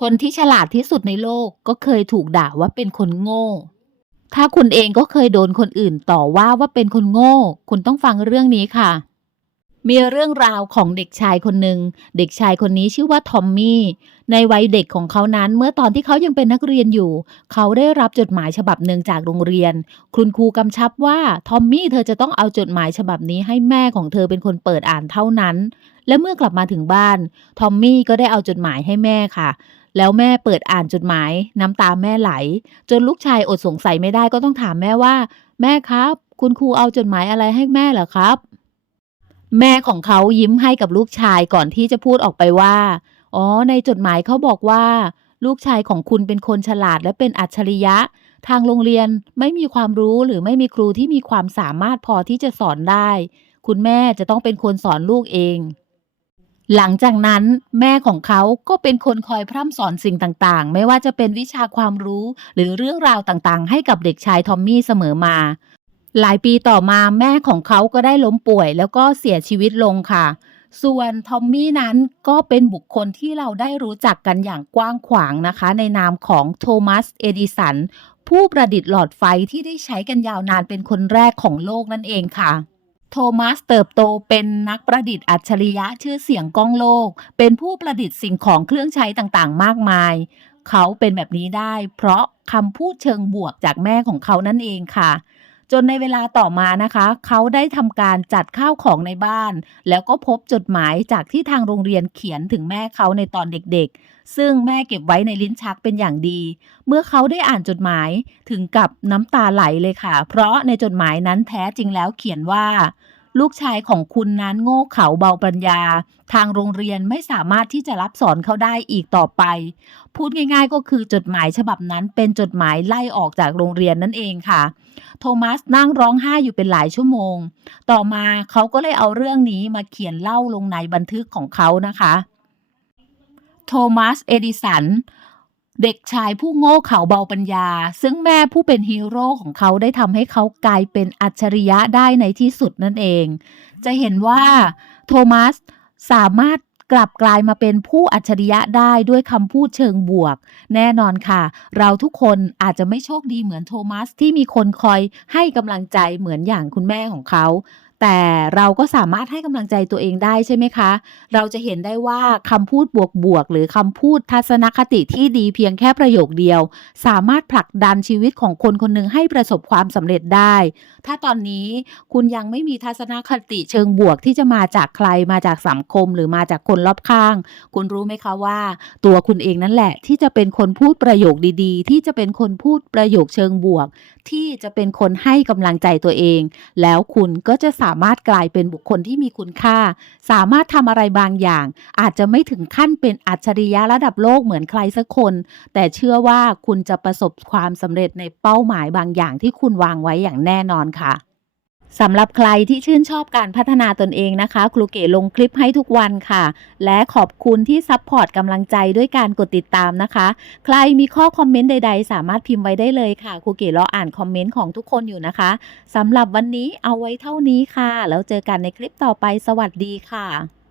คนที่ฉลาดที่สุดในโลกก็เคยถูกด่าว่าเป็นคนโง่ ถ้าคุณเองก็เคยโดนคนอื่นต่อว่าว่าเป็นคนโง่ คุณต้องฟังเรื่องนี้ค่ะ มีเรื่องราวของเด็กชายคนหนึ่ง เด็กชายคนนี้ชื่อว่าทอมมี่ ในวัยเด็กของเขานั้นเมื่อตอนที่เขายังเป็นนักเรียนอยู่ เขาได้รับจดหมายฉบับหนึ่งจากโรงเรียน คุณครูกำชับว่าทอมมี่เธอจะต้องเอาจดหมายฉบับนี้ให้แม่ของเธอเป็นคนเปิดอ่านเท่านั้น และเมื่อกลับมาถึงบ้าน ทอมมี่ก็ได้เอาจดหมายให้แม่ค่ะ แล้วแม่เปิดอ่านจดหมาย น้ำตาแม่ไหล จนลูกชายอดสงสัยไม่ได้ก็ต้องถามแม่ว่า แม่ครับ คุณครูเอาจดหมายอะไรให้แม่เหรอครับ แม่ของเขายิ้มให้กับลูกชายก่อนที่จะพูดออกไปว่า อ๋อ ในจดหมายเขาบอกว่า ลูกชายของคุณเป็นคนฉลาดและเป็นอัจฉริยะ ทางโรงเรียนไม่มีความรู้หรือไม่มีครูที่มีความสามารถพอที่จะสอนได้ คุณแม่จะต้องเป็นคนสอนลูกเอง หลังจากนั้นแม่ของเขาก็เป็นคนคอยพร่ำสอนสิ่งต่างๆ ไม่ว่าจะเป็นวิชาความรู้ หรือเรื่องราวต่างๆ ให้กับเด็กชายทอมมี่เสมอมา หลายปีต่อมาแม่ของเขาก็ได้ล้มป่วย แล้วก็เสียชีวิตลงค่ะ ส่วนทอมมี่นั้นก็เป็นบุคคลที่เราได้รู้จักกันอย่างกว้างขวางนะคะ ในนามของโทมัส เอดิสัน ผู้ประดิษฐ์หลอดไฟที่ได้ใช้กันยาวนานเป็นคนแรกของโลกนั่นเองค่ะ โทมัสเติบโตเป็นนักประดิษฐ์อัจฉริยะชื่อเสียงก้องโลก เป็นผู้ประดิษฐ์สิ่งของเครื่องใช้ต่างๆ มากมาย เขาเป็นแบบนี้ได้ เพราะคำพูดเชิงบวกจากแม่ของเขานั่นเองค่ะ จนในเวลาต่อมานะคะ เขาได้ทำการจัดข้าวของในบ้าน แล้วก็พบจดหมายจากที่ทางโรงเรียนเขียนถึงแม่เขาในตอนเด็กๆ ซึ่งแม่เก็บไว้ในลิ้นชักเป็นอย่างดี เมื่อเขาได้อ่านจดหมายถึงกับน้ำตาไหลเลยค่ะ เพราะในจดหมายนั้นแท้จริงแล้วเขียนว่า ลูกชายของคุณนั้นโง่เขลาเบาปัญญา ทางโรงเรียนไม่สามารถที่จะรับสอนเขาได้อีกต่อไป พูดง่ายๆก็คือจดหมายฉบับนั้นเป็นจดหมายไล่ออกจากโรงเรียนนั่นเองค่ะ โทมัสนั่งร้องไห้อยู่เป็นหลายชั่วโมง ต่อมาเขาก็เลยเอาเรื่องนี้มาเขียนเล่าลงในบันทึกของเขานะคะ โทมัส เอดิสัน เด็กชายผู้โง่เขลาเบาปัญญา ซึ่งแม่ผู้เป็นฮีโร่ของเขาได้ทำให้เขากลายเป็นอัจฉริยะได้ในที่สุดนั่นเอง จะเห็นว่าโทมัสสามารถกลับกลายมาเป็นผู้อัจฉริยะได้ด้วยคำพูดเชิงบวก แน่นอนค่ะ เราทุกคนอาจจะไม่โชคดีเหมือนโทมัสที่มีคนคอยให้กำลังใจเหมือนอย่างคุณแม่ของเขา แต่เราก็สามารถให้กำลังใจตัวเองได้ใช่ไหมคะ เราจะเห็นได้ว่าคำพูดบวกๆ หรือคำพูดทัศนคติที่ดีเพียงแค่ประโยคเดียว สามารถผลักดันชีวิตของคนคนหนึ่งให้ประสบความสำเร็จได้ ถ้าตอนนี้คุณยังไม่มีทัศนคติเชิงบวกที่จะมาจากใครมาจากสังคมหรือมาจากคนรอบข้าง คุณรู้ไหมคะว่า ตัวคุณเองนั่นแหละ ที่จะเป็นคนพูดประโยคดีๆ ที่จะเป็นคนพูดประโยคเชิงบวก ที่จะเป็นคนให้กำลังใจตัวเอง แล้วคุณก็จะสามารถกลายเป็นบุคคลที่มีคุณค่า สามารถทำอะไรบางอย่าง อาจจะไม่ถึงขั้นเป็นอัจฉริยะระดับโลกเหมือนใครสักคน แต่เชื่อว่าคุณจะประสบความสำเร็จในเป้าหมายบางอย่างที่คุณวางไว้อย่างแน่นอนค่ะ สำหรับใครที่ชื่นชอบการพัฒนาตนเองนะคะ ครูเก๋ลงคลิปให้ทุกวันค่ะ และขอบคุณที่ซัพพอร์ตกำลังใจด้วยการกดติดตามนะคะ ใครมีข้อคอมเมนต์ใด ๆ สามารถพิมพ์ไว้ได้เลยค่ะ ครูเก๋รออ่านคอมเมนต์ของทุกคนอยู่นะคะสำหรับวันนี้เอาไว้เท่านี้ค่ะ แล้วเจอกันในคลิปต่อไปสวัสดีค่ะ